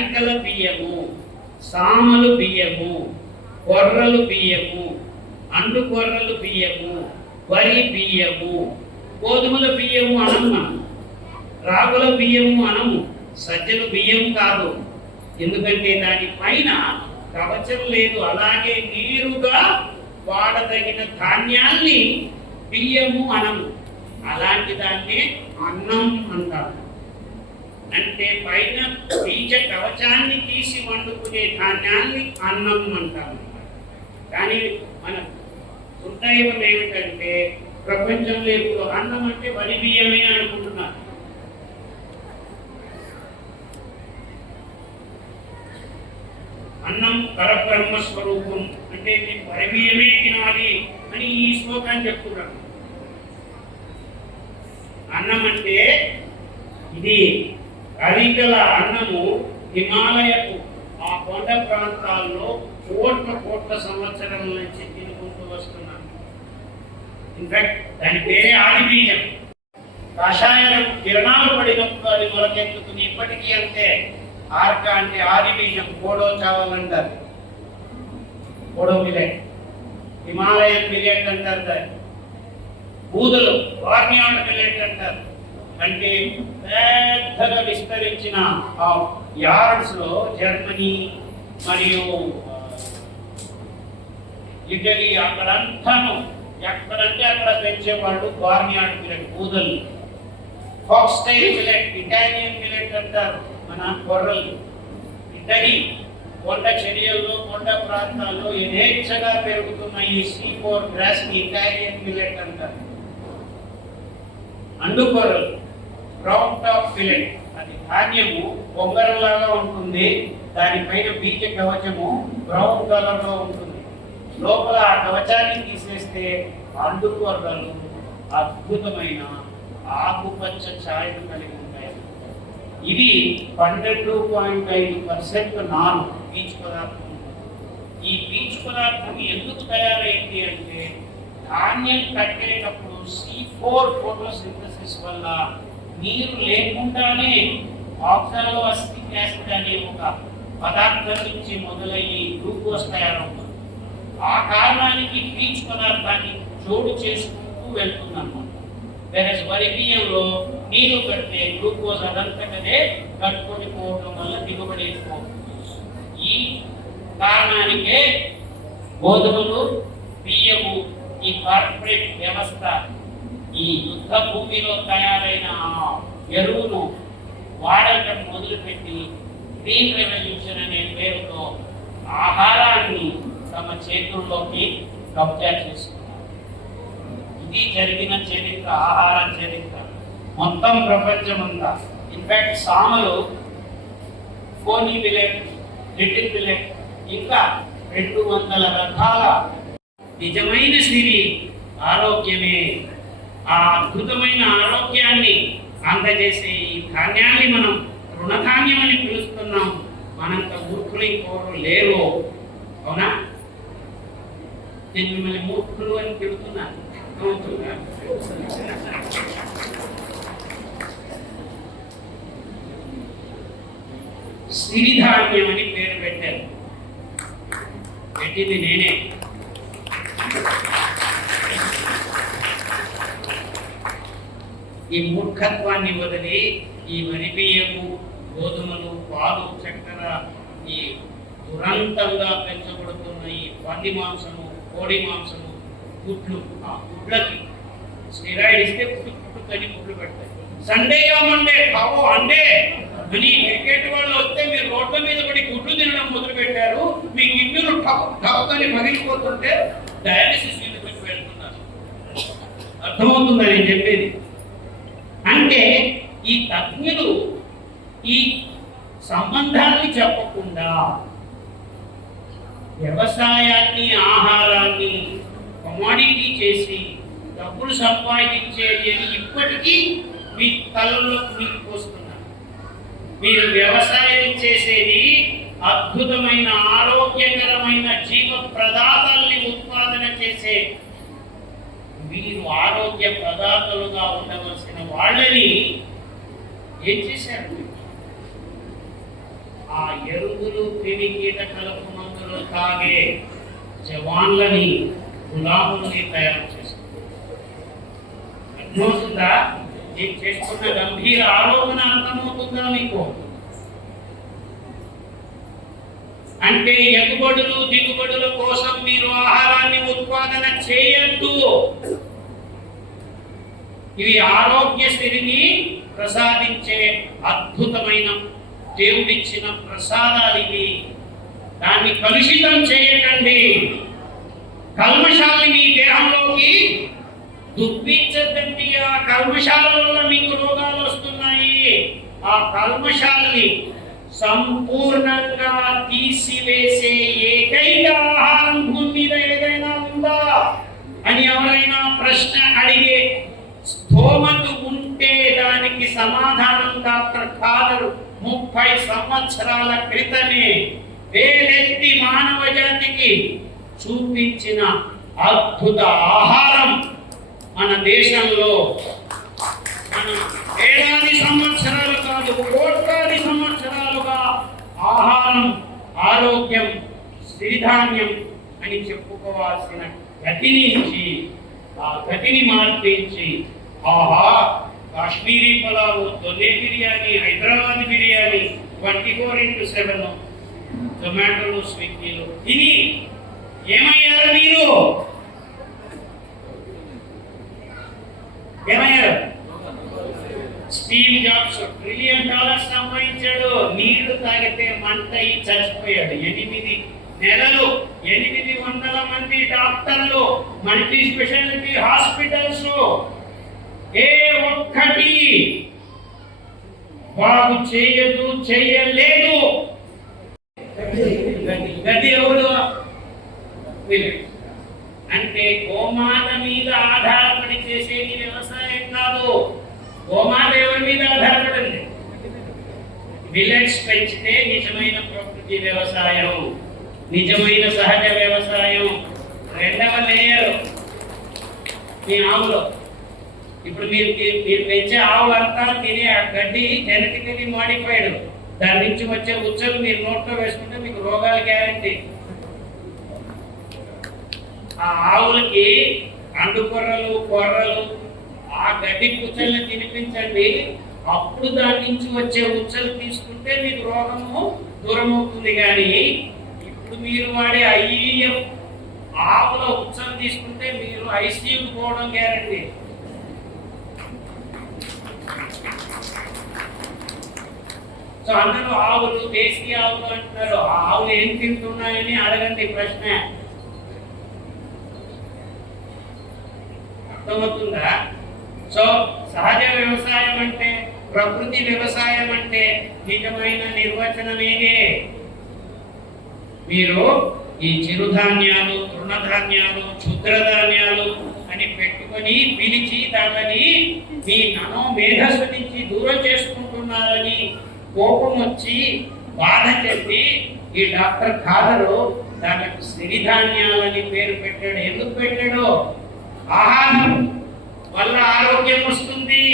అరికల బియ్యము, సామలు బియ్యము, కొర్రలు బియ్యము, అండు కొర్రలు బియ్యము, వరి బియ్యము, గోధుమల బియ్యము అనము, రాగుల బియ్యము అనము, సజ్జల బియ్యం కాదు. ఎందుకంటే దానిపైన కవచం లేదు. అలాగే నీరుగా వాడదగిన ధాన్యాల్ని బియ్యము అనము. అలాంటి దాన్ని అన్నం అంటారు. అంటే పైన బీజ కవచాన్ని తీసి వండుకునే ధాన్యాన్ని అన్నం అంటారు. కానీ మన దుర్దైవం ఏమిటంటే ప్రపంచంలో ఇప్పుడు అన్నం అంటే వరి బియ్యమే అనుకుంటున్నారు. అన్నం పరబ్రహ్మ స్వరూపం అంటే మీరు వరి బియ్యమే తినాలి అని ఈ శ్లోకాన్ని చెప్తున్నారు. అన్నం అంటే ఇది అరికల అన్నము హిమాలయకు ఆ కొండ ప్రాంతాల్లో కోట్ల సంవత్సరాల నుంచి తినుకుంటూ వస్తున్నాను. ఇన్ఫాక్ట్ దాని పేరే ఆది బీజం. కషాయం కిరణాలు పడినప్పుడు అది మొలకెత్తుకుని ఇప్పటికీ అంతే. ఆర్క అంటే ఆది బీజం. కోడో చావాలంటారు, కోడో మిలెట్, హిమాలయన్ మిలెట్ అంటారు. దాన్ని బూదలు వార్నియాడ్ మిలెట్ అంటారు. అంటే పెద్దగా విస్తరించిన యార్డ్స్ లో జర్మనీ మరియు ఇటలీ అక్కడంతాను ఎక్కడంటే అక్కడ పెంచేవాళ్ళు బార్నియాడ్ మిలెట్, బూదలు. ఫాక్స్టైల్ మిలెట్, ఇటాలియన్ మిలెట్ అంటారు. మన కొర్రలు ఇటలీ కొండ చర్యల్లో కొండ ప్రాంతాల్లో యథేచ్ఛగా పెరుగుతున్న ఈ C4 గ్రాస్ ని ఇటాలియన్ మిలెట్ అంటారు. అండుకొర్రలు బ్రౌన్ టాప్ మిలెట్, అది ధాన్యము బొంగరంలాగా ఉంటుంది. దానిపైన బీజ కవచము బ్రౌన్ కలర్ లో ఉంటుంది. లోపల ఆ కవచాన్ని తీసేస్తే అండుకొర్రలు అద్భుతమైన ఆకుపచ్చ ఛాయను కలిగి ఉంటాయి. ఇది 12.5% నాన్ పీచు పదార్థం. ఈ పీచు పదార్థం ఎందుకు తయారైంది అంటే ధాన్యం కట్టేటప్పుడు C4 ఫోటోసింథసిస్ వల్ల నీరు లేకుండానే ఆక్సాలోఅసిటిక్ యాసిడ్ అనే ఒక పదార్థం నుంచి మొదలయ్యి గ్లూకోజ్ తయారవుతుంది. ఆ కారణానికి పీచు పదార్థాన్ని జోడు చేసుకుంటూ వెళ్తుందన్నమాట. వెరస్ వరి బియ్యంలో నీరు కడితే గ్లూకోజ్ అదంతకనే కట్టుకొని పోవడం వల్ల దిగుబడి ఎక్కువ. ఈ కారణానికే గోధుమలు, బియ్యము, ఈ కార్పొరేట్ వ్యవస్థ ఈ యుద్ధ భూమిలో తయారైన ఎరువును వాడటం మొదలుపెట్టి గ్రీన్ రెవల్యూషన్ అనే పేరుతో ఆహారాన్ని తమ చేతుల్లోకి కబ్జా చేసుకున్నారు. ఇది జరిగిన చరిత్ర, ఆహార చరిత్ర మొత్తం ప్రపంచమంతా. ఇన్ఫాక్ట్ సామలు, ఫోనీ మిలెట్, లిటిల్ మిలెట్, ఇంకా 200 రకాల నిజమైన సిరి ఆరోగ్యమే. ఆ అద్భుతమైన ఆరోగ్యాన్ని అందజేసే ఈ ధాన్యాన్ని మనం రుణధాన్యం అని పిలుస్తున్నాం. మనంత మూర్ఖులు ఇంకోరు లేరు. అవునా? నేను మిమ్మల్ని మూర్ఖులు అని పిలుస్తున్నాను. సిరిధాన్యం అని పేరు పెట్టారు. పెట్టింది నేనే. ఈ మూర్ఖత్వాన్ని వదిలి ఈ వరి బియ్యము, గోధుమలు, పాలు, చక్కెర, ఈ దురంతంగా పెంచబడుతున్న ఈ పంది మాంసము, కోడి మాంసము, గుడ్లు, ఆ గుడ్లకి స్టెరాయిడ్ ఇస్తే పుట్టు తని గుడ్లు పెడతాయి. సండే మండే కావో అండే అని క్రికెట్ వాళ్ళు వస్తే మీరు రోడ్ల మీద పడి గుడ్లు తినడం మొదలు పెట్టారు. మీ గిన్నెలు టక్కుని పగిలిపోతుంటే డయాలిసిస్ యూనిట్కి వెళ్తున్నారు. అర్థమవుతుందా నేను చెప్పేది? అంటే ఈ తజ్ఞులు ఈ సంబంధాన్ని చెప్పకుండా వ్యవసాయాన్ని, ఆహారాన్ని కమాడిటీ చేసి డబ్బులు సంపాదించేది అని ఇప్పటికీ మీ తలలో మీకు వస్తున్నారు. మీరు వ్యవసాయం చేసేది అద్భుతమైన ఆరోగ్యకరమైన జీవ ప్రదాతల్ని ఉత్పాదన చేసే, మీరు ఆరోగ్య ప్రదాతలుగా ఉండవలసిన వాళ్ళని ఏం చేశారు? ఆ ఎరువులు క్రిమి కీటకాలకు మందులు తాగే జవాన్లని గులాములని తయారు చేస్తుంది. అర్థమవుతుందా? నేను చేస్తున్న గంభీర ఆలోచన అర్థమవుతుందా మీకు? అంటే ఎగుబడులు దిగుబడుల కోసం మీరు ఆహారాన్ని ఉత్పాదన చేయొద్దు. ఇవి ఆరోగ్యశ్రీని ప్రసాదించే అద్భుతమైన దేవుడిచ్చిన ప్రసాదాలు ఇవి. దాన్ని కలుషితం చేయకండి. కల్మషాలని మీ దేహంలోకి దుప్పించద్దండి. ఆ కల్మషాల వల్ల మీకు రోగాలు వస్తున్నాయి. ఆ కల్మషాలని సంపూర్ణంగా తీసివేసే ఏకైక ఆహారం భూమి మీద ఏదైనా ఉందా అని ఎవరైనా ప్రశ్న అడిగే స్థోమత ఉంటే దానికి సమాధానం డాక్టర్ ఖాదర్ 30 సంవత్సరాల క్రితమే వేలెత్తి మానవ జాతికి చూపించిన అద్భుత ఆహారం మన దేశంలో మన వేలాది సంవత్సరాలు కాదు కోట్లాది సంవత్సరాలుగా ఆహారం, ఆరోగ్యం, సిరిధాన్యం అని చెప్పుకోవాల్సిన గతి నుంచి ఆ గతిని మార్పించి ఆహా కాశ్మీరీ పలావు, దొన్నే బిర్యానీ, హైదరాబాద్ బిర్యానీ 24x7 జొమాటోలు, స్విగ్గీలు తిని ఏమయ్యారు మీరు? ఏమయ్యారు? స్టీవ్ జాబ్స్ $1 ట్రిలియన్ సంపాదించాడు. నీళ్లు తాగితే మంట అయి చచ్చిపోయాడు. 8 నెలలు 800 మంది డాక్టర్లు మల్టీ స్పెషాలిటీ హాస్పిటల్స్ ఏ ఒక్కటి బాగు చేయలేదు. గది ఎవరు? అంటే గోమాత మీద ఆధారపడి చేసేది వ్యవసాయం కాదు. గోమాత ఎవరి మీద ఆధారపడింది? మిల్లెట్స్ పెంచితే నిజమైన ప్రకృతి వ్యవసాయం, నిజమైన సహజ వ్యవసాయం. రెండవ లేయర్ మీ ఆవులో. ఇప్పుడు మీరు పెంచే ఆవులంతా తినే గడ్డి జెనెటికలీ మోడిఫైడ్. దాని నుంచి వచ్చే ఉచ్చలు మీరు నోట్లో వేసుకుంటే మీకు రోగాలు గ్యారంటీ. ఆ ఆవులకి అండుకొర్రలు, కొర్రలు, ఆ గడ్డి ఉచ్చల్ని తినిపించండి. అప్పుడు దాని నుంచి వచ్చే ఉచ్చలు తీసుకుంటే మీకు రోగము దూరం అవుతుంది. కానీ ఇప్పుడు మీరు వాడే ఐఈఎఫ్ ఆవుల ఉచ్చలు తీసుకుంటే మీరు ఐసీయూకి పోవడం గ్యారంటీ. సో అందరూ ఆవులు, దేశీయ ఆవులు అంటున్నారు. ఆ ఆవులు ఏం తింటున్నాయని అడగండి ప్రశ్న. అర్థమవుతుందా? సో సహజ వ్యవసాయం అంటే, ప్రకృతి వ్యవసాయం అంటే నిజమైన నిర్వచనం ఏదే. మీరు ఈ చిరుధాన్యాలు, తృణధాన్యాలు, క్షుద్రధాన్యాలు అని పెట్టుకొని పిలిచి దానిని మీ ననో మేధస్సు నుంచి దూరం చేసుకుంటున్నారని కోపం వచ్చి బాధ చెప్పి ఈ డాక్టర్ ఖాదరు దానికి సిరిధాన్యాలని పేరు పెట్టాడు. ఎందుకు పెట్టాడు? ఆహారం వల్ల ఆరోగ్యం వస్తుంది.